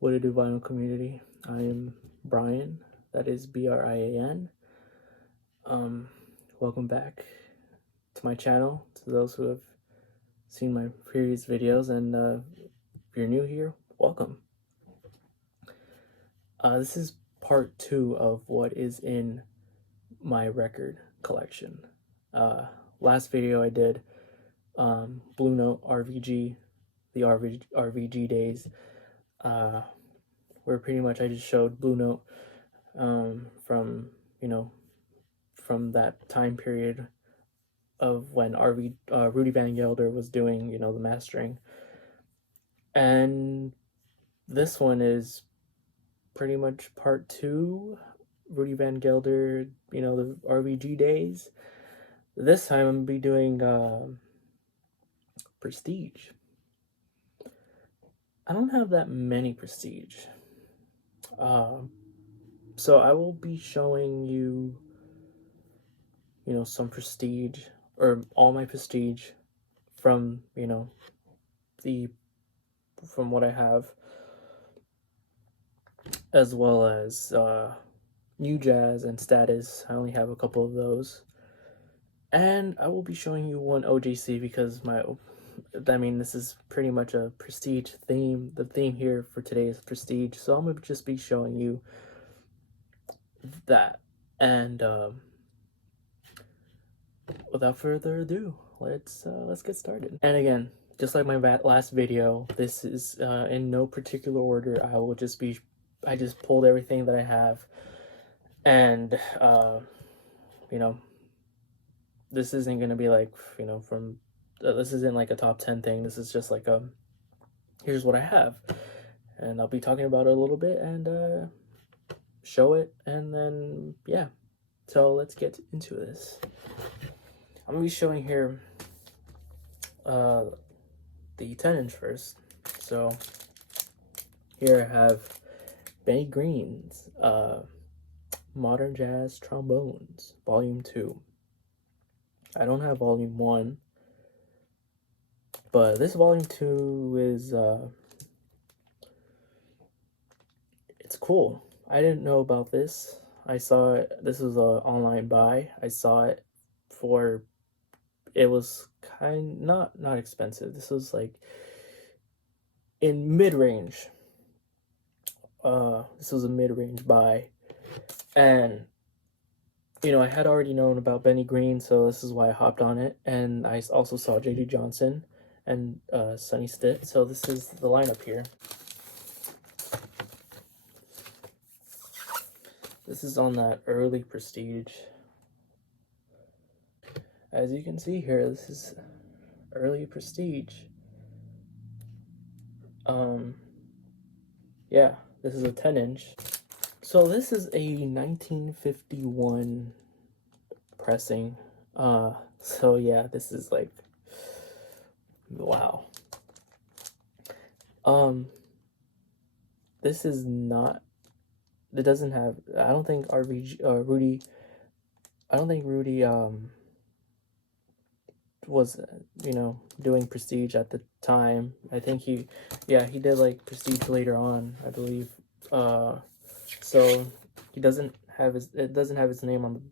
What it do, vinyl community? I am Brian. That is Brian. Welcome back to my channel. To those who have seen my previous videos, and if you're new here, welcome. This is part 2 of what is in my record collection. Last video I did Blue Note RVG, the RVG days. Where pretty much I just showed Blue Note from that time period of when Rudy Van Gelder was doing the mastering, and this one is pretty much part 2, Rudy Van Gelder, the RVG days. This time I'm gonna be doing Prestige. I don't have that many Prestige. So I will be showing you, some Prestige, or all my Prestige from, from what I have, as well as New Jazz and Status. I only have a couple of those. And I will be showing you one OJC because this is pretty much a Prestige theme. The theme here for today is Prestige, so I'm gonna just be showing you that. And without further ado, let's get started. And again, just like my last video, this is in no particular order. I just pulled everything that I have, and this isn't gonna be like this isn't like a top 10 thing. This is just like here's what I have, and I'll be talking about it a little bit and show it, and then yeah. So let's get into this. I'm gonna be showing here the 10-inch first. So here I have Benny Green's Modern Jazz Trombones, Volume 2. I don't have Volume 1, but this Volume 2 is it's cool. I didn't know about this. I saw it. This was a online buy. I saw it for, it was not expensive. This was like in mid-range. This was a mid-range buy, and I had already known about Benny Green, so this is why I hopped on it. And I also saw J.D. Johnson and Sonny Stitt, so this is the lineup here. This is on that early Prestige. As you can see here, this is early Prestige. Yeah, this is a 10-inch. So this is a 1951 pressing. So yeah, this is like, wow. This is not, it doesn't have, I don't think Rudy was doing Prestige at the time. I think he did like Prestige later on, I believe. So it doesn't have his name on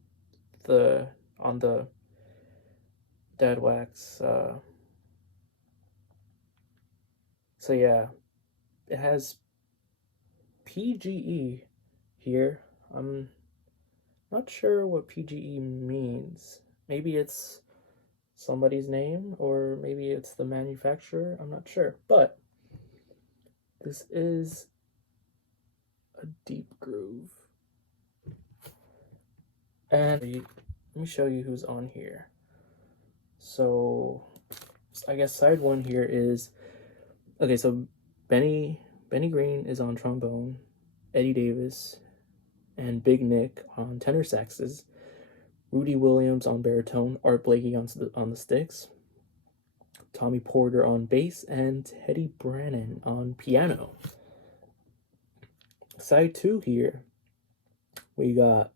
the dead wax. So yeah, it has PGE here. I'm not sure what PGE means. Maybe it's somebody's name, or maybe it's the manufacturer. I'm not sure, but this is a deep groove. And let me show you who's on here. So I guess side 1 here is, okay, so Benny Green is on trombone, Eddie Davis and Big Nick on tenor saxes, Rudy Williams on baritone, Art Blakey on the sticks, Tommy Porter on bass, and Teddy Brannon on piano. Side 2 here, we got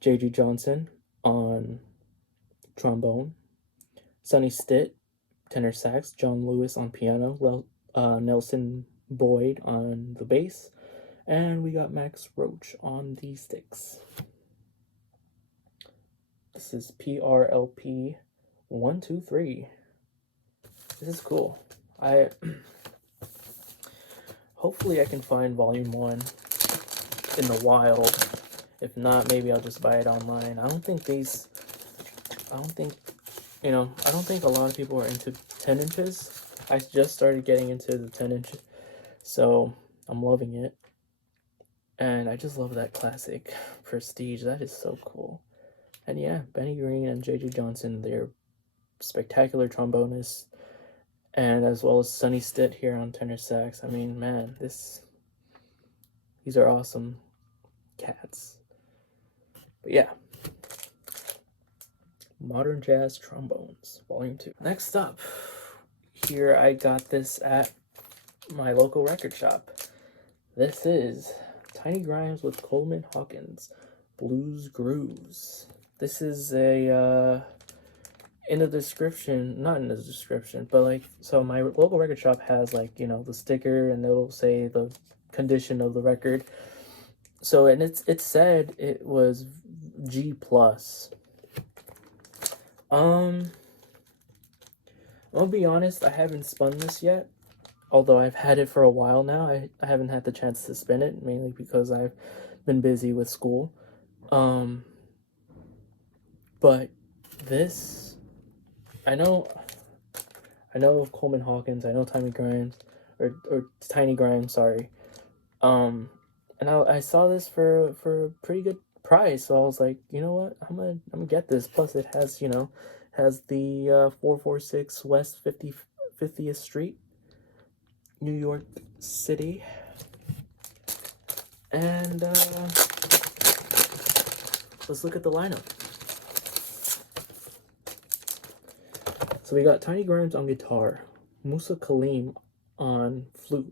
J.G. Johnson on trombone, Sonny Stitt tenor sax, John Lewis on piano, Nelson Boyd on the bass, and we got Max Roach on the sticks. This is PRLP 123. This is cool. Hopefully I can find volume 1 in the wild. If not, maybe I'll just buy it online. I don't think a lot of people are into 10 inches. I just started getting into the 10 inch, so I'm loving it. And I just love that classic prestige. That is so cool. And yeah, Benny Green and J.J. Johnson, they're spectacular trombonists. And as well as Sonny Stitt here on tenor sax. I mean, man, these are awesome cats. But yeah, Modern Jazz Trombones, Volume 2. Next up, here I got this at my local record shop. This is Tiny Grimes with Coleman Hawkins, Blues Grooves. This is a, in the description, not in the description, but like, so my local record shop has like, you know, the sticker and it'll say the condition of the record. So, and it said it was G+. I'm gonna be honest, I haven't spun this yet. Although I've had it for a while now, I haven't had the chance to spin it, mainly because I've been busy with school. But this, I know of Coleman Hawkins, I know Tiny Grimes, or Tiny Grimes, sorry. And I saw this for a pretty good price, so I was like, you know what, I'm gonna get this. Plus, it has, you know, the 446 West 50th Street, New York City. And let's look at the lineup. So we got Tiny Grimes on guitar, Musa Kaleem on flute,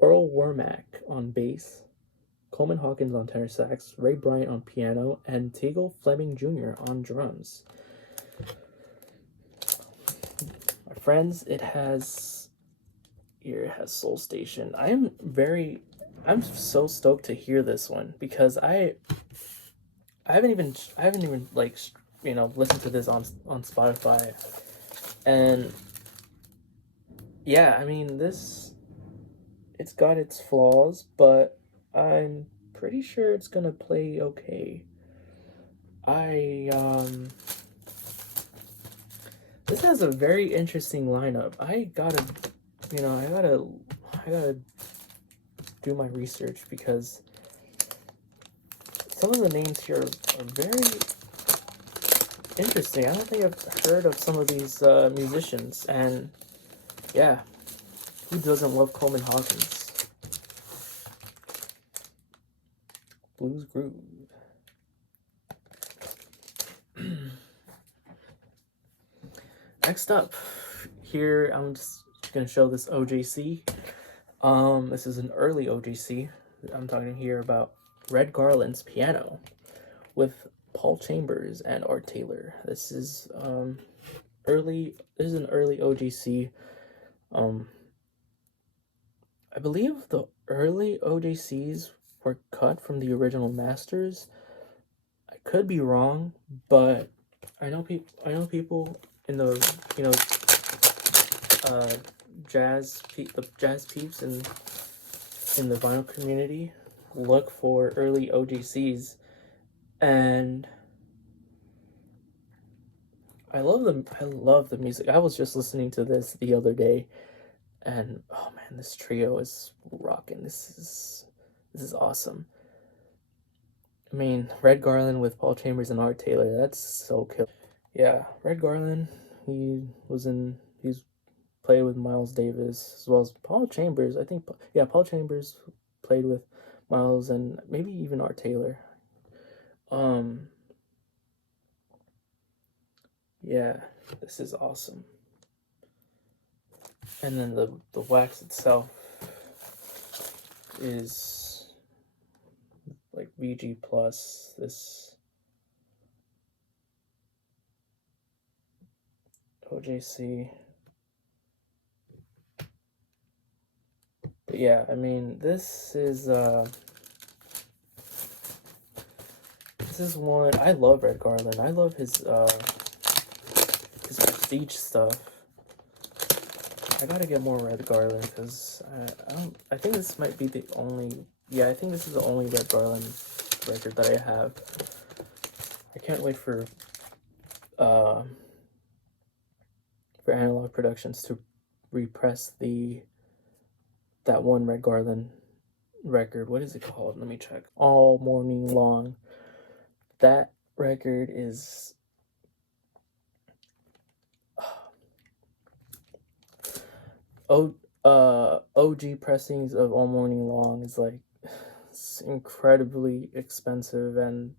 Earl Wormack on bass, Coleman Hawkins on tenor sax, Ray Bryant on piano, and Teagle Fleming Jr. on drums. My friends, it has Soul Station. I'm so stoked to hear this one because I haven't even like, you know, listened to this on Spotify. And yeah, I mean, it's got its flaws, but I'm pretty sure it's gonna play okay. This has a very interesting lineup. I gotta do my research because some of the names here are very interesting. I don't think I've heard of some of these musicians, and yeah, who doesn't love Coleman Hawkins? Blues Groove. Next up, here I'm just gonna show this OJC. This is an early OJC. I'm talking here about Red Garland's piano with Paul Chambers and Art Taylor. This is an early OJC. I believe the early OJCs were cut from the original masters. I could be wrong, but I know people in the, you know, the jazz peeps in the vinyl community look for early OJCs, and I love the music. I was just listening to this the other day, and oh man, this trio is rocking. This is awesome. I mean, Red Garland with Paul Chambers and Art Taylor, that's so killer. Yeah, Red Garland, he's played with Miles Davis as well as Paul Chambers. I think, yeah, Paul Chambers played with Miles and maybe even Art Taylor. Yeah, this is awesome. And then the wax itself is like VG plus. This OJC. yeah, I mean, this is one. I love Red Garland. I love his prestige stuff. I gotta get more Red Garland because I think this might be the only. Yeah, I think this is the only Red Garland record that I have. I can't wait for Analog Productions to repress that one Red Garland record. What is it called? Let me check. All Morning Long. That record is OG pressings of All Morning Long is like, it's incredibly expensive, and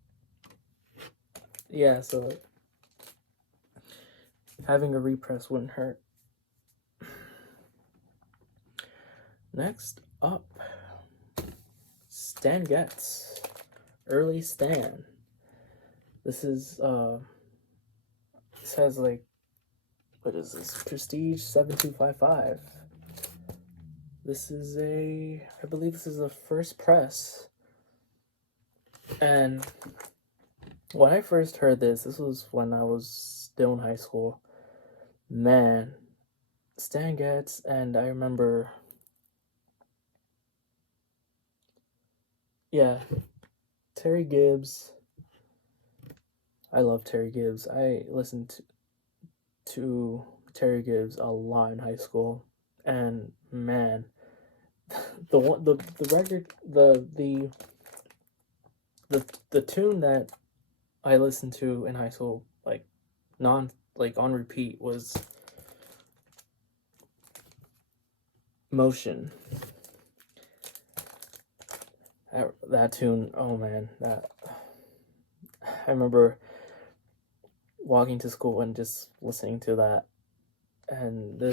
yeah, so having a repress wouldn't hurt. Next up, Stan Getz, early Stan. This is this has like, what is this? Prestige 7255. This is I believe this is the first press. And when I first heard this was when I was still in high school. Man, Stan Getz, and I remember, yeah, Terry Gibbs. I love Terry Gibbs. I listened to Terry Gibbs a lot in high school, and man, the record, the tune that I listened to in high school, like on repeat, was Motion. That tune, oh man, I remember walking to school and just listening to that. And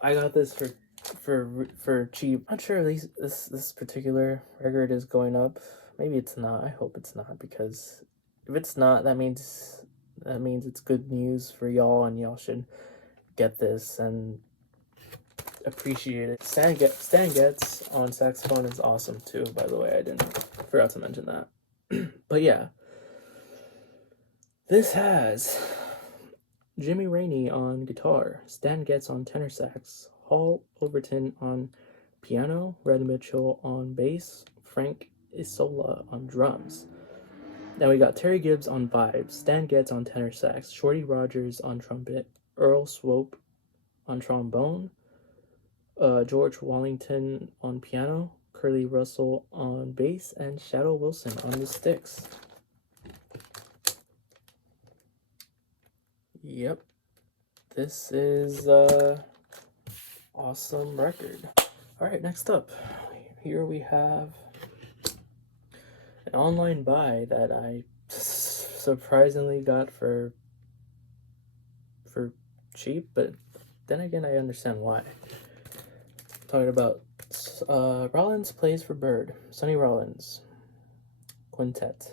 I got this for cheap. Not sure if this particular record is going up. Maybe it's not. I hope it's not, because if it's not, that means it's good news for y'all, and y'all should get this and appreciate it. Stan Getz on saxophone is awesome too, by the way. I forgot to mention that. But yeah, this has Jimmy Rainey on guitar, Stan Getz on tenor sax, Hall Overton on piano, Red Mitchell on bass, Frank Isola on drums. Now we got Terry Gibbs on vibes, Stan Getz on tenor sax, Shorty Rogers on trumpet, Earl Swope on trombone, George Wallington on piano, Curly Russell on bass, and Shadow Wilson on the sticks. Yep, this is awesome record. All right, next up, here we have an online buy that I surprisingly got for cheap, but then again, I understand why. Talking about Rollins Plays for Bird, Sonny Rollins Quintet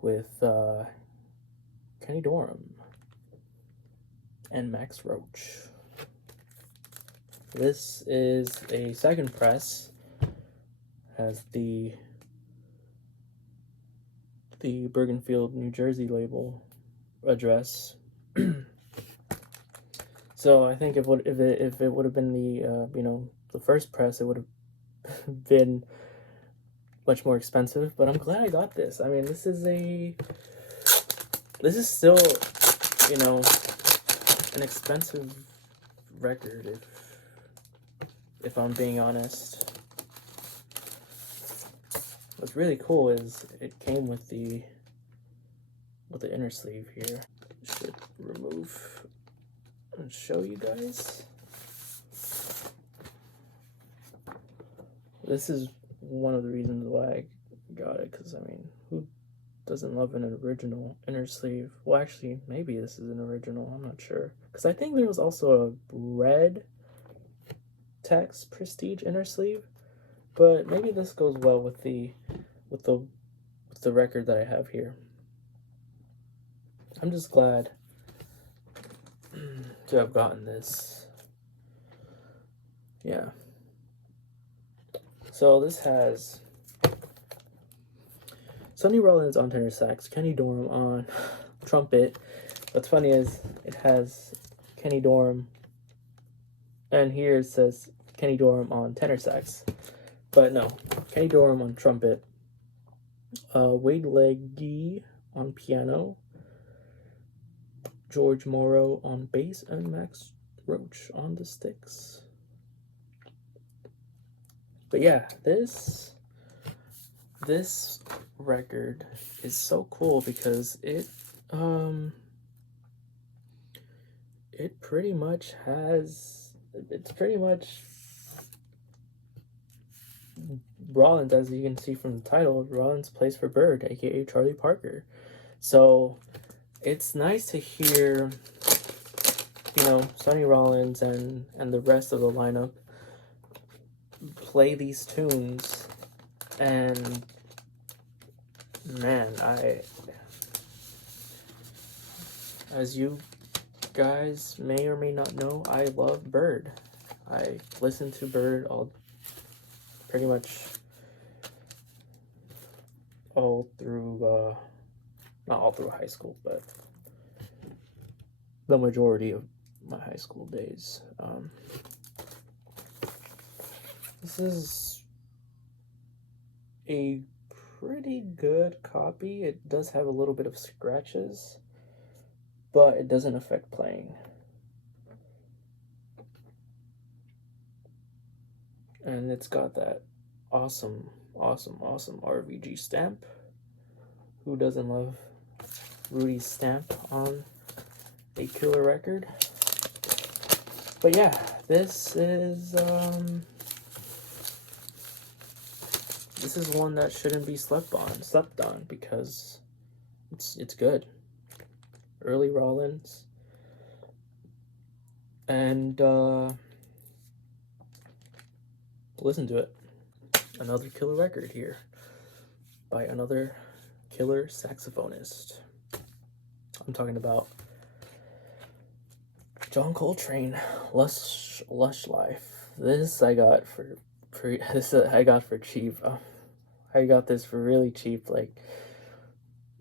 with Kenny Dorham and Max Roach. This is a second press, has the Bergenfield, New Jersey label address. So I think if it would have been the first press, it would have been much more expensive. But I'm glad I got this. I mean, this is still, an expensive record, if I'm being honest. What's really cool is it came with the inner sleeve here. Should remove and show you guys. This is one of the reasons why I got it, because I mean, who doesn't love an original inner sleeve? Well, actually, maybe this is an original, I'm not sure, because I think there was also a red text Prestige inner sleeve, but maybe this goes well with the record that I have here. I'm just glad to have gotten this. Yeah. So this has Sonny Rollins on tenor sax, Kenny Dorham on trumpet. What's funny is it has Kenny Dorham, and here it says Kenny Dorham on tenor sax. But no, Kenny Dorham on trumpet, Wade Legge on piano, George Morrow on bass, and Max Roach on the sticks. But yeah, this record is so cool because it pretty much has, it's pretty much Rollins, as you can see from the title. Rollins plays for Bird, aka Charlie Parker. So it's nice to hear, you know, Sonny Rollins and the rest of the lineup play these tunes. And man, as you guys may or may not know, I love Bird. I listen to Bird pretty much all through, not all through high school, but the majority of my high school days. This is a pretty good copy. It does have a little bit of scratches, but it doesn't affect playing. And it's got that awesome RVG stamp. Who doesn't love Rudy's stamp on a killer record? But yeah, this is one that shouldn't be slept on because it's good. Early Rollins, and listen to it. Another killer record here by another killer saxophonist. I'm talking about John Coltrane, Lush Life. This I got for cheap. I got this for really cheap, like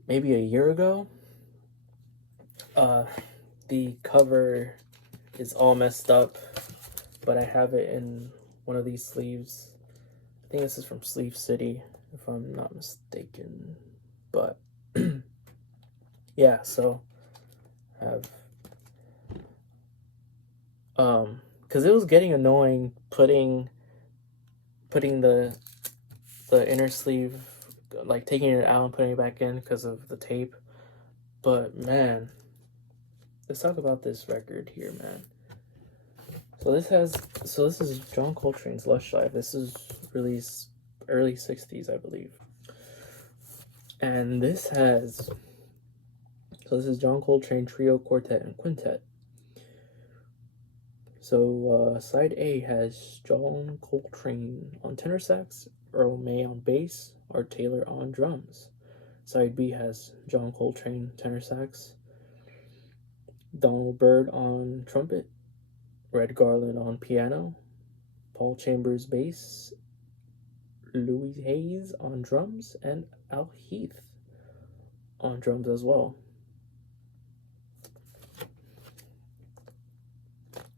maybe a year ago. The cover is all messed up, but I have it in one of these sleeves. I think this is from Sleeve City, if I'm not mistaken. But yeah, so I have because it was getting annoying putting the inner sleeve, like taking it out and putting it back in because of the tape. But man, let's talk about this record here, man. So this is John Coltrane's Lush Life. This is released early 60s, I believe. And this is John Coltrane Trio, Quartet, and Quintet. So side A has John Coltrane on tenor sax, Earl May on bass, Art Taylor on drums. Side B has John Coltrane tenor sax, Donald Byrd on trumpet, Red Garland on piano, Paul Chambers bass, Louis Hayes on drums, and Al Heath on drums as well.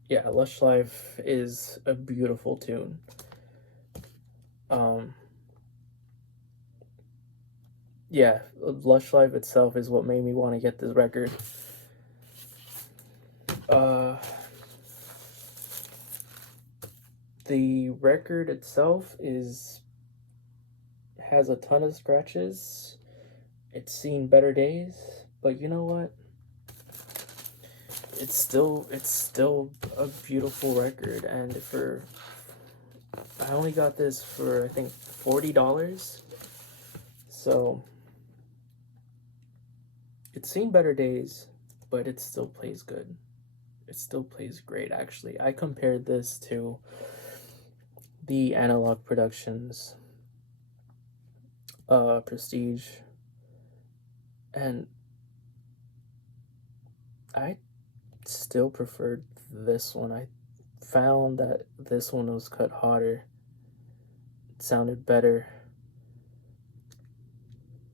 Yeah, Lush Life is a beautiful tune. Yeah, Lush Life itself is what made me want to get this record. The record itself has a ton of scratches. It's seen better days, but you know what? It's still a beautiful record, and I only got this for I think $40. So it's seen better days, but it still plays good. It still plays great, actually. I compared this to the Analog Productions Prestige, and I still preferred this one. I found that this one was cut hotter sounded better.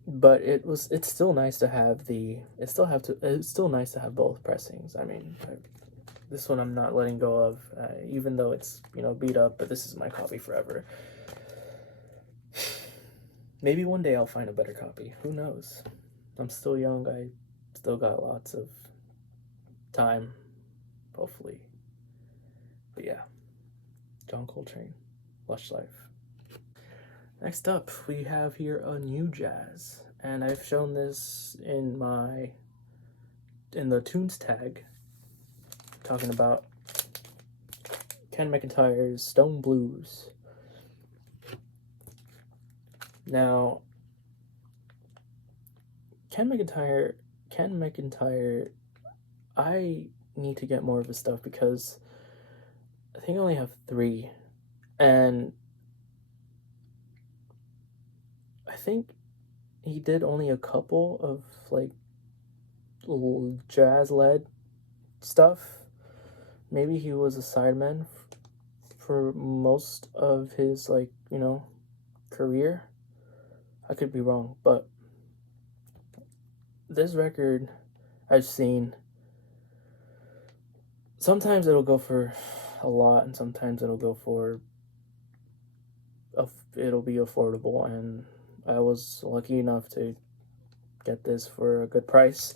But it's still nice to have it's still nice to have both pressings. I mean, this one I'm not letting go of, even though it's, beat up, but this is my copy forever. Maybe one day I'll find a better copy. Who knows? I'm still young. I still got lots of time, hopefully. But yeah, John Coltrane, Lush Life. Next up, we have here a new jazz, and I've shown this in the tunes tag, talking about Ken McIntyre's Stone Blues. Now, Ken McIntyre, I need to get more of his stuff because I think I only have 3, and I think he did only a couple of like little jazz-led stuff. Maybe he was a sideman for most of his career. I could be wrong, but this record I've seen, sometimes it'll go for a lot and sometimes it'll go for it'll be affordable, and I was lucky enough to get this for a good price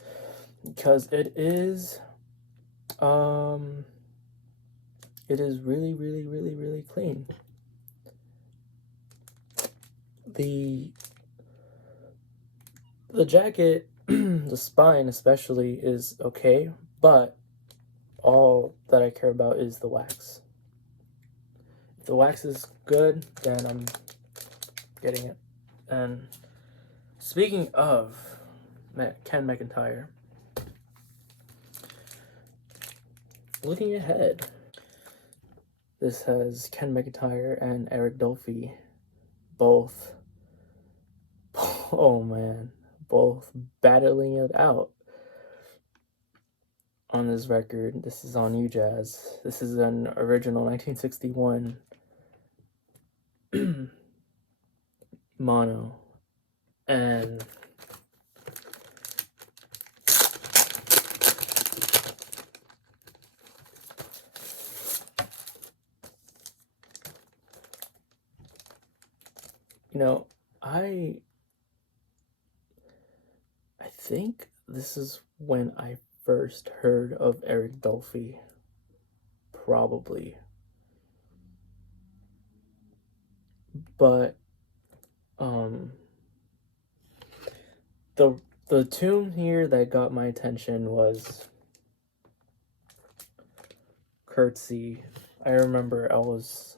because it is really, really, really, really clean. The jacket, the spine especially, is okay, but all that I care about is the wax. If the wax is good, then I'm getting it. And speaking of Ken McIntyre, looking ahead, this has Ken McIntyre and Eric Dolphy both, oh man, both battling it out on this record. This is on UJazz. This is an original 1961 mono, and I think this is when I first heard of Eric Dolphy, probably. But the tune here that got my attention was Curtsy. I remember I was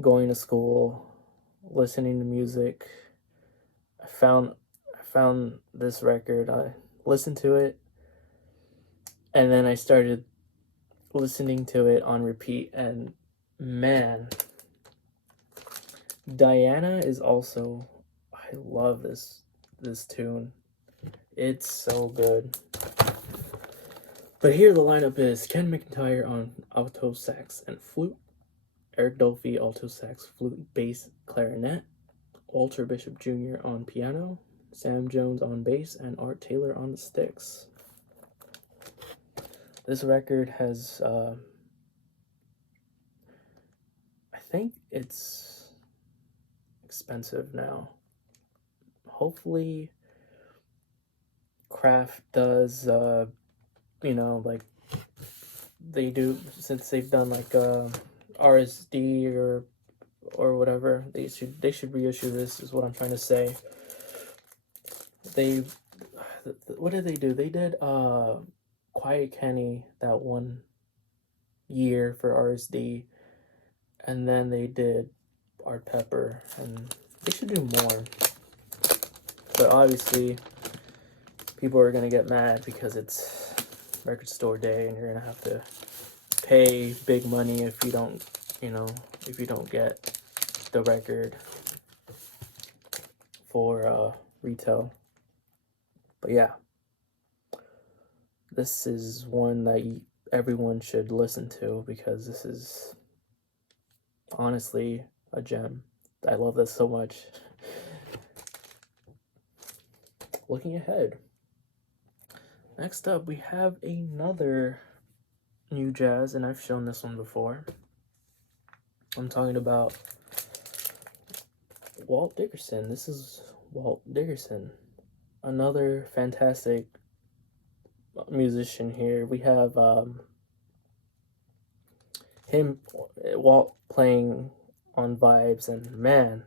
going to school, listening to music. I found this record. I listened to it, and then I started listening to it on repeat, and man, Diana is also, I love this tune. It's so good. But here the lineup is Ken McIntyre on alto sax and flute, Eric Dolphy alto sax, flute, bass, clarinet, Walter Bishop Jr. on piano, Sam Jones on bass, and Art Taylor on the sticks. This record has, I think it's expensive now. Hopefully Kraft does, like they do, since they've done like RSD or whatever, they should reissue this, is what I'm trying to say. What did they do? They did Quiet Kenny that one year for RSD, and then they did Art Pepper, and they should do more. But obviously people are gonna get mad because it's record store day and you're gonna have to pay big money if you don't get the record for retail. But yeah, this is one that everyone should listen to because this is honestly a gem. I love this so much. Looking ahead. Next up, we have another new jazz, and I've shown this one before. I'm talking about Walt Dickerson. This is Walt Dickerson, another fantastic musician here. We have Walt playing on vibes, and man,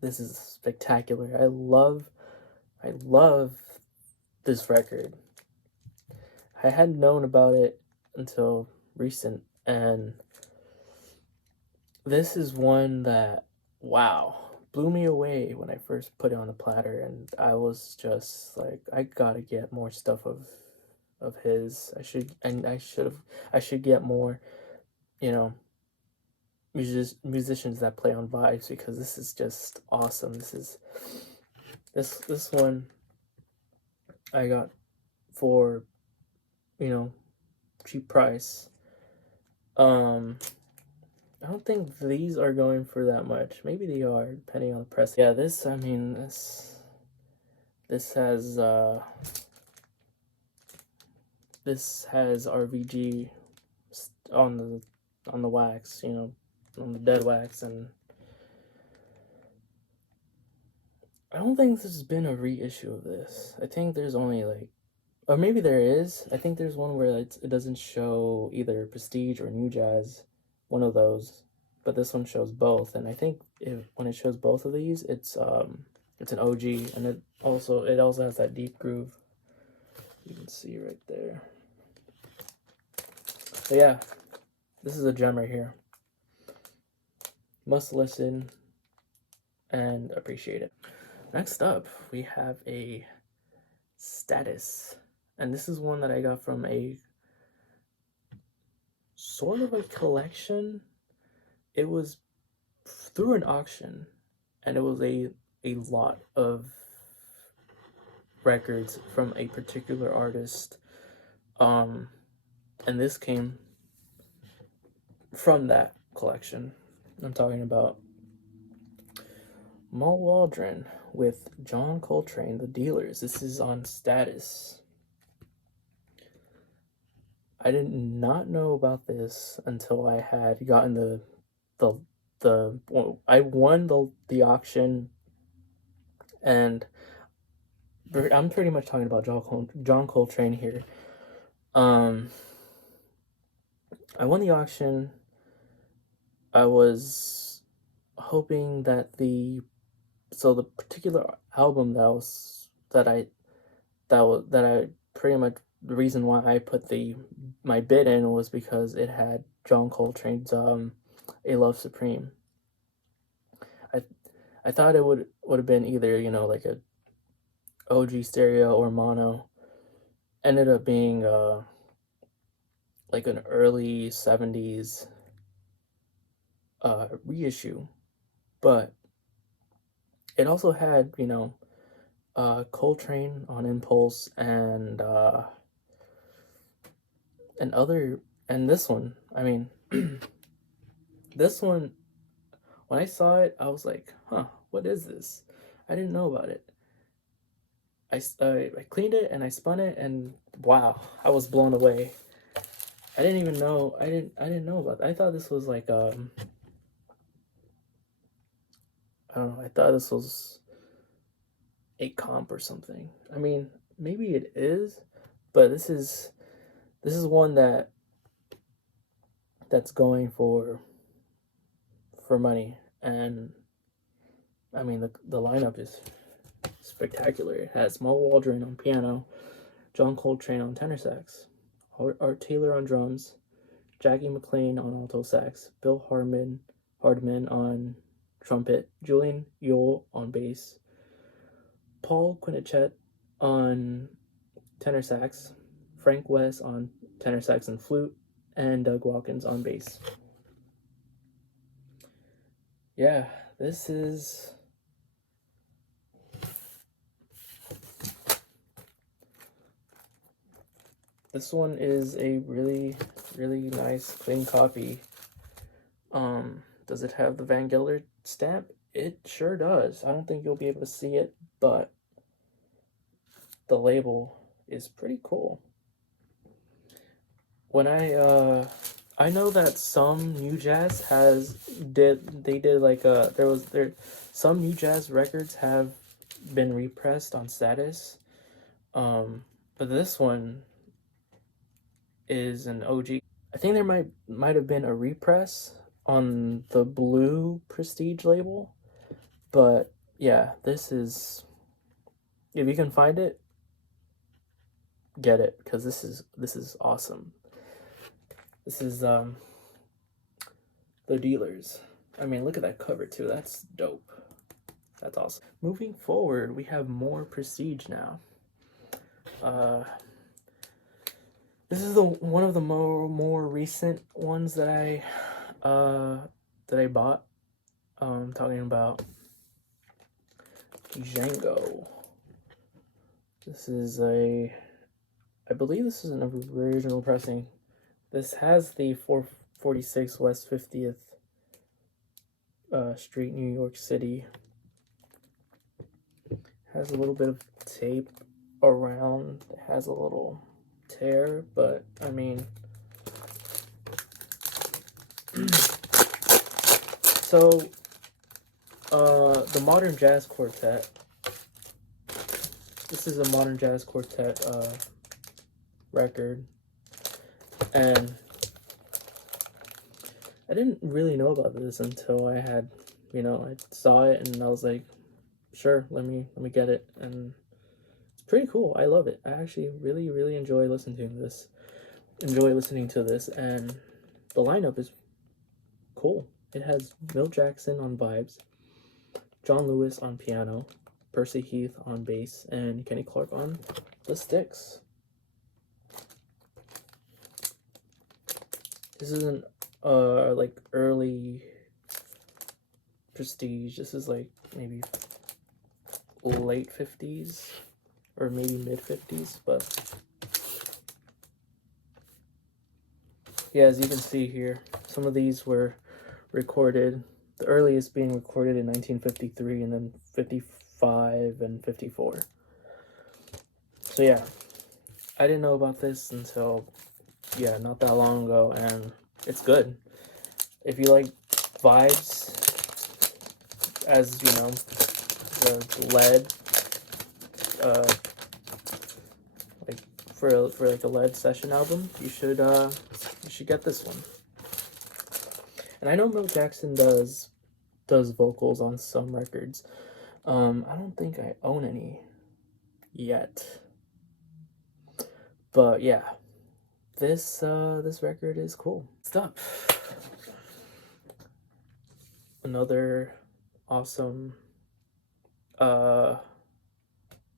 this is spectacular. I love this record. I hadn't known about it until recent, and this is one that, wow, blew me away when I first put it on the platter, and I was just like, I gotta get more stuff of his. I should get more, you know, musicians that play on vibes, because this is just awesome. This one I got for, you know, cheap price. I don't think these are going for that much. Maybe they are, depending on the press. Yeah, this has RVG on the wax, you know, on the dead wax, and I don't think there's been a reissue of this. I think there's only like, or maybe there is. I think there's one where it doesn't show either Prestige or New Jazz, one of those, but this one shows both. And I think when it shows both of these, it's an OG, and it also has that deep groove. You can see right there. So yeah, this is a gem right here. Must listen and appreciate it. Next up, we have a Status, and this is one that I got from a sort of a collection. It was through an auction, and it was a lot of records from a particular artist, and this came from that collection. I'm talking about Mal Waldron with John Coltrane, The Dealers. This is on Status. I did not know about this until I had gotten I won the auction, and I'm pretty much talking about John Coltrane here. I won the auction. I was hoping that the particular album that I pretty much, the reason why I put my bid in was because it had John Coltrane's A Love Supreme. I thought it would have been either, you know, like a OG stereo or mono. Ended up being like an early 70s reissue, but it also had, you know, Coltrane on Impulse and this one. I mean, this one, when I saw it, I was like, huh, what is this? I didn't know about it. I cleaned it and I spun it, and wow, I was blown away. I didn't even know. I didn't know about that. I thought this was like I don't know. I thought this was a comp or something. I mean, maybe it is, but this is one that's going for money, and I mean the lineup is spectacular. It has Mal Waldron on piano, John Coltrane on tenor sax, Art Taylor on drums, Jackie McLean on alto sax, Bill Hardman on trumpet, Julian Yule on bass, Paul Quintet on tenor sax, Frank West on tenor sax and flute, and Doug Watkins on bass. Yeah, this one is a really, really nice, clean copy. Does it have the Van Gelder stamp? It sure does. I don't think you'll be able to see it, but the label is pretty cool. When I know that some new jazz some new jazz records have been repressed on Status, but this one is an OG. I think there might have been a repress on the Blue Prestige label, but yeah, this is, if you can find it, get it, because this is awesome. This is The Dealers. I mean, look at that cover too. That's dope. That's awesome. Moving forward, we have more Prestige now. This is one of the more recent ones that I bought. Talking about Django. This is I believe this is an original pressing. This has the 446 West 50th Street, New York City. Has a little bit of tape around. It has a little tear, but I mean, so the Modern Jazz Quartet. This is a Modern Jazz Quartet record, and I didn't really know about this until I had, I saw it and I was like, sure, let me get it, and it's pretty cool. I love it. I actually really enjoy listening to this. And the lineup is cool. It has Milt Jackson on vibes, John Lewis on piano, Percy Heath on bass, and Kenny Clark on the sticks. This isn't like early Prestige. This is like maybe late 50s or maybe mid 50s, but yeah, as you can see here, some of these were recorded, the earliest being recorded in 1953 and then 55 and 54. So yeah, I didn't know about this until, not that long ago, and it's good. If you like vibes, as the lead, like for like a lead session album, you should get this one. And I know Milt Jackson does vocals on some records. I don't think I own any yet, but yeah, this record is cool. Stop. Another awesome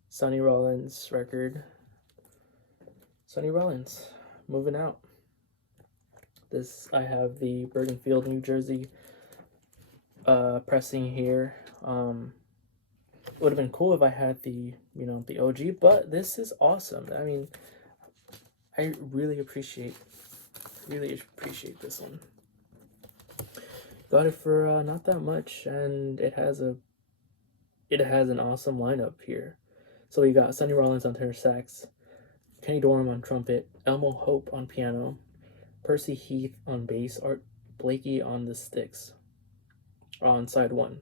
Sonny Rollins record. Sonny Rollins, Moving Out. This, I have the Bergen, New Jersey pressing here. It would have been cool if I had the the OG, but this is awesome. I mean, I really appreciate this one. Got it for not that much, and it has an awesome lineup here. So we got Sonny Rollins on tenor sax, Kenny Dorham on trumpet, Elmo Hope on piano, Percy Heath on bass, Art Blakey on the sticks on side 1.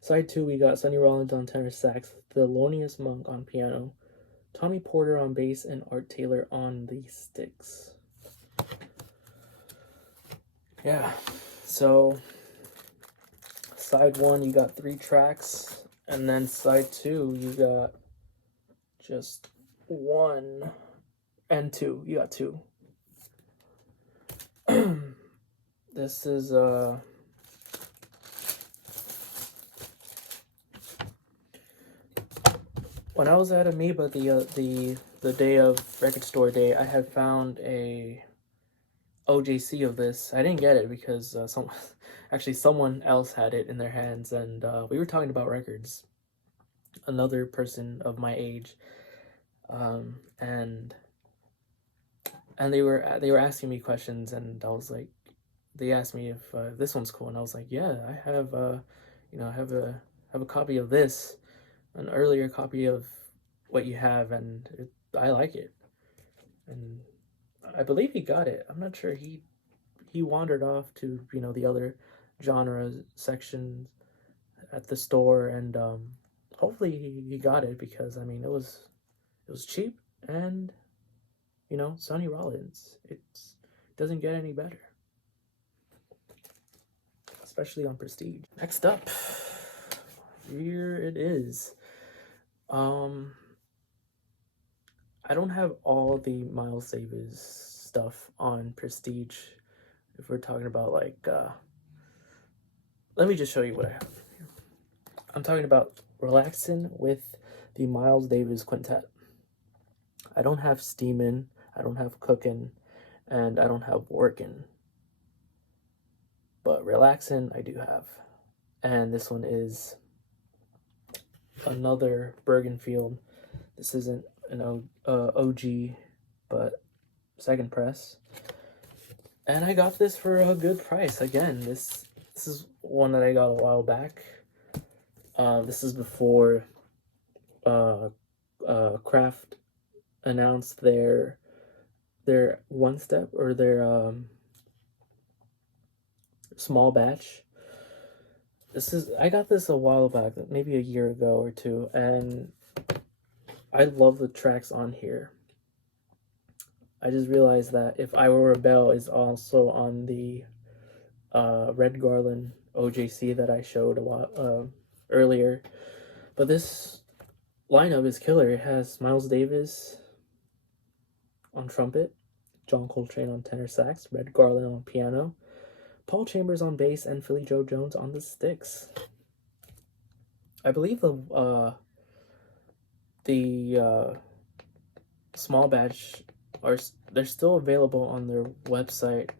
Side 2, we got Sonny Rollins on tenor sax, Thelonious Monk on piano, Tommy Porter on bass, and Art Taylor on the sticks. Yeah, so side 1, you got 3 tracks, and then side 2, you got just 1 and 2. You got 2. This is when I was at Amoeba the day of Record Store Day, I had found a OJC of this. I didn't get it because someone else had it in their hands, and we were talking about records. Another person of my age, and they were asking me questions, and I was like, they asked me if this one's cool, and I was like, yeah, I have I have a copy of this, an earlier copy of what you have, and I like it. And I believe he got it. I'm not sure. He wandered off to the other genre sections at the store, and hopefully he got it, because I mean it was cheap, and Sonny Rollins. It doesn't get any better, especially on Prestige. Next up, here it is. I don't have all the Miles Davis stuff on Prestige. If we're talking about like, let me just show you what I have here. I'm talking about Relaxin' with the Miles Davis Quintet. I don't have Steamin', I don't have Cookin', and I don't have Workin'. But Relaxin' I do have. And this one is another Bergen field. This isn't an OG, but second press. And I got this for a good price. Again, this is one that I got a while back. This is before Kraft announced their one step, or their small batch. I got this a while back, maybe a year ago or two, and I love the tracks on here. I just realized that If I Were a Bell is also on the Red Garland OJC that I showed a while earlier. But this lineup is killer. It has Miles Davis on trumpet, John Coltrane on tenor sax, Red Garland on piano, Paul Chambers on bass, and Philly Joe Jones on the sticks. I believe the small batch they're still available on their website.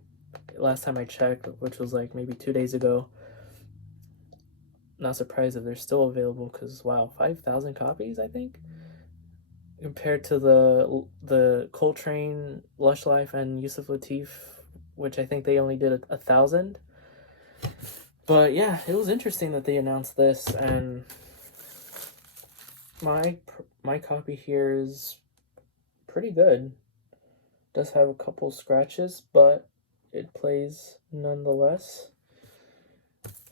Last time I checked, which was like maybe 2 days ago. Not surprised if they're still available, because wow, 5,000 copies, I think, compared to the Coltrane, Lush Life, and Yusuf Lateef, which I think they only did 1,000. But yeah, it was interesting that they announced this, and my copy here is pretty good. Does have a couple scratches, but it plays nonetheless.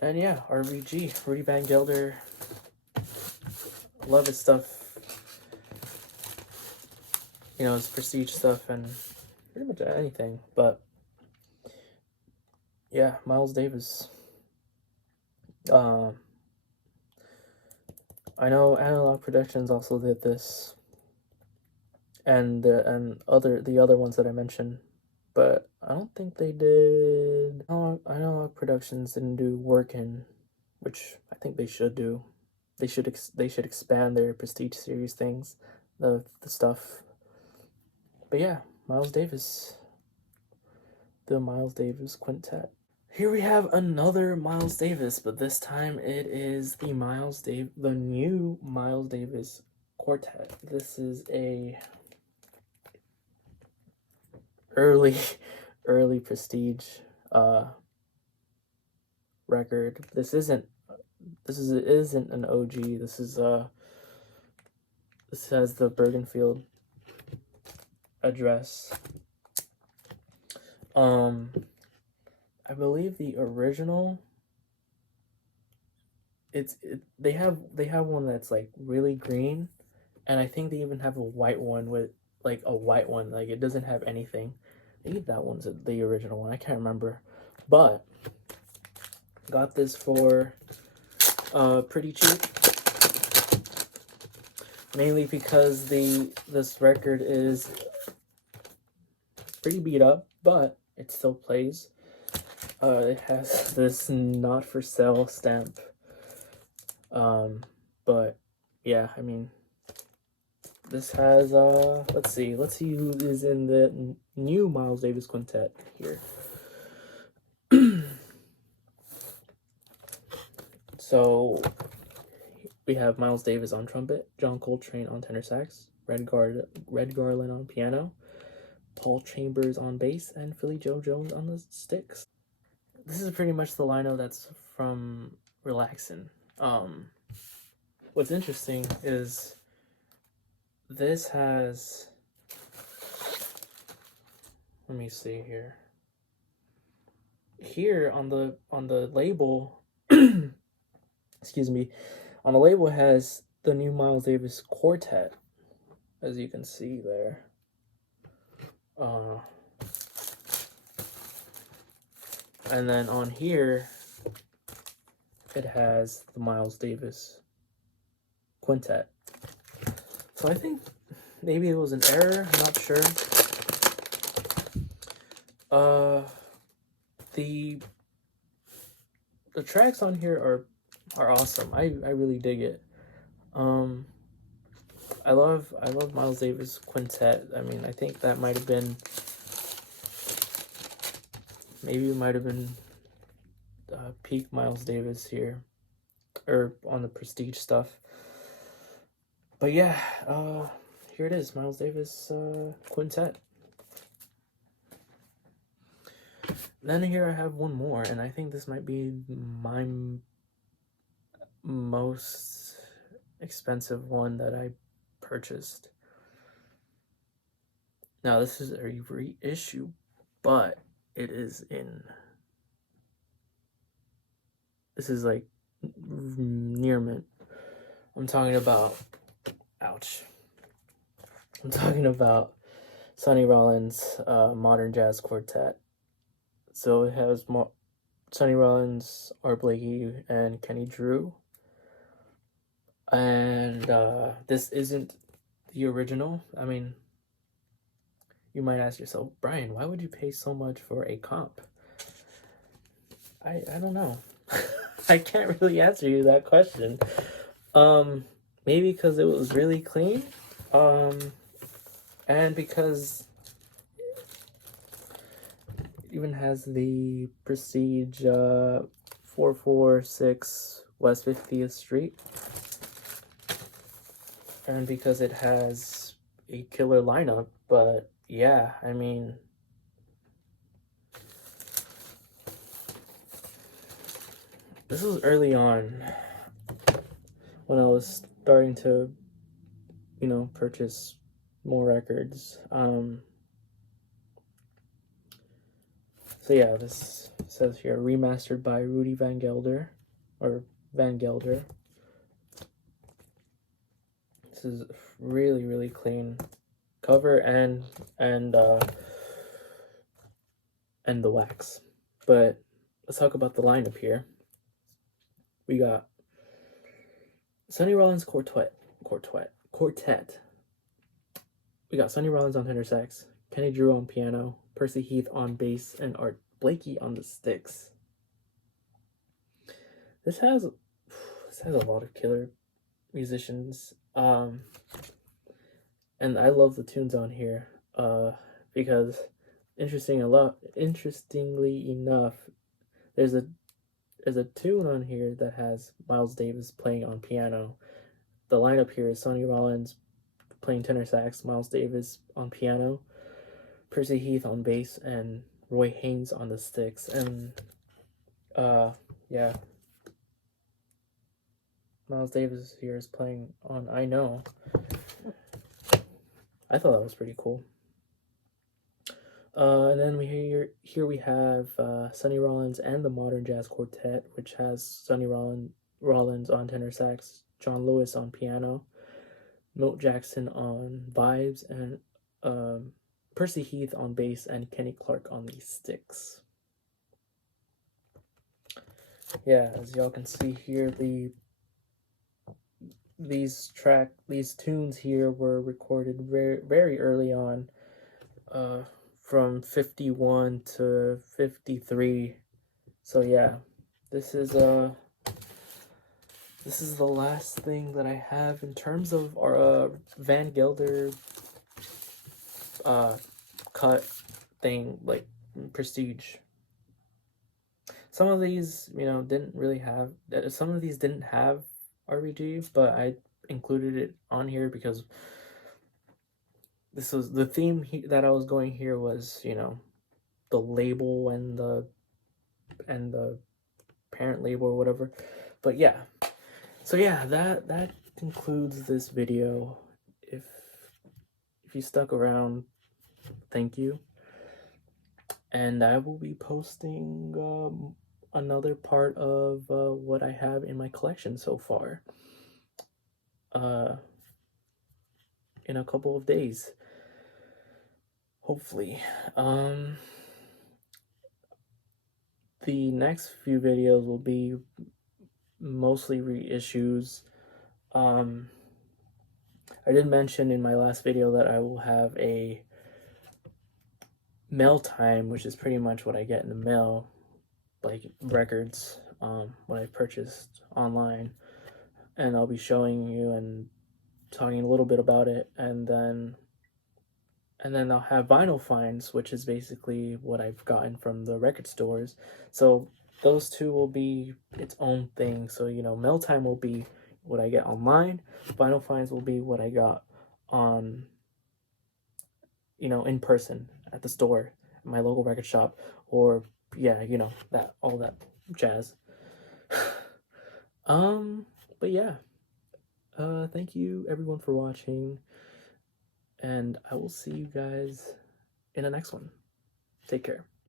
And yeah, RVG, Rudy Van Gelder. Love his stuff. His Prestige stuff and pretty much anything. But yeah, Miles Davis. I know Analog Productions also did this, and the other ones that I mentioned, but I don't think they did. Analog Productions didn't do Workin', which I think they should do. They should expand their Prestige series things, the stuff. But yeah, Miles Davis, the Miles Davis Quintet. Here we have another Miles Davis, but this time it is the new Miles Davis Quartet. This is a early Prestige record. This isn't an OG. This has the Bergen field address. I believe the original, they have one that's like really green, and I think they even have a white one with like it doesn't have anything. I think that one's the original one. I can't remember, but got this for pretty cheap, mainly because this record is pretty beat up, but it still plays. It has this not for sale stamp. But yeah, I mean, this has let's see who is in the new Miles Davis Quintet here. So we have Miles Davis on trumpet, John Coltrane on tenor sax, Red Garland on piano, Paul Chambers on bass, and Philly Joe Jones on the sticks. this is pretty much the lineup that's from Relaxin'. What's interesting is this has, let me see here. Here on the label, excuse me, on the label has the new Miles Davis Quartet, as you can see there. And then on here, it has the Miles Davis Quintet. So I think maybe it was an error, I'm not sure. The tracks on here are awesome. I really dig it. I love Miles Davis Quintet. I mean, I think that might have been, maybe it might have been peak Miles Davis here, or on the Prestige stuff. But yeah, here it is, Miles Davis Quintet. Then here I have one more, and I think this might be my most expensive one that I purchased. Now this is a reissue, but it is in, this is like near mint. I'm talking about, ouch. I'm talking about Sonny Rollins' Modern Jazz Quartet. So it has Sonny Rollins, Art Blakey, and Kenny Drew. And this isn't the original. I mean, you might ask yourself, Brian, why would you pay so much for a comp? I don't know. I can't really answer you that question. Maybe because it was really clean. And because even has the Prestige 446 West 50th Street, and because it has a killer lineup. But yeah, I mean, this was early on when I was starting to, purchase more records. So yeah, this says here, remastered by Rudy Van Gelder, or Van Gelder. This is really, really clean cover and the wax. But let's talk about the lineup here. We got Sonny Rollins Quartet. We got Sonny Rollins on tenor sax, Kenny Drew on piano, Percy Heath on bass, and Art Blakey on the sticks. This has a lot of killer musicians. And I love the tunes on here. Because interestingly enough, there's a tune on here that has Miles Davis playing on piano. The lineup here is Sonny Rollins playing tenor sax, Miles Davis on piano, Percy Heath on bass, and Roy Haynes on the sticks. And yeah, Miles Davis here is playing on I Know. I thought that was pretty cool. And then we have Sonny Rollins and the Modern Jazz Quartet, which has Sonny Rollins on tenor sax, John Lewis on piano, Milt Jackson on vibes, and Percy Heath on bass, and Kenny Clark on the sticks. Yeah, as y'all can see here, these tunes here were recorded very, very early on, from 51 to 53. So yeah, this is the last thing that I have in terms of our Van Gelder cut thing, like Prestige. Some of these, didn't really have, some of these didn't have RVG, but I included it on here because this was the theme that I was going here was, the label and the and the parent label or whatever. But yeah, so yeah, that concludes this video. If you stuck around, thank you. And I will be posting another part of what I have in my collection so far in a couple of days, hopefully. The next few videos will be mostly reissues. I did mention in my last video that I will have a mail time, which is pretty much what I get in the mail, like records, when I purchased online, and I'll be showing you and talking a little bit about it, and then I'll have vinyl finds, which is basically what I've gotten from the record stores. So those two will be its own thing. So, you know, mail time will be what I get online. Vinyl finds will be what I got on, you know, in person at the store, at my local record shop, or yeah, you know, that, all that jazz. But yeah, thank you everyone for watching, and I will see you guys in the next one. Take care.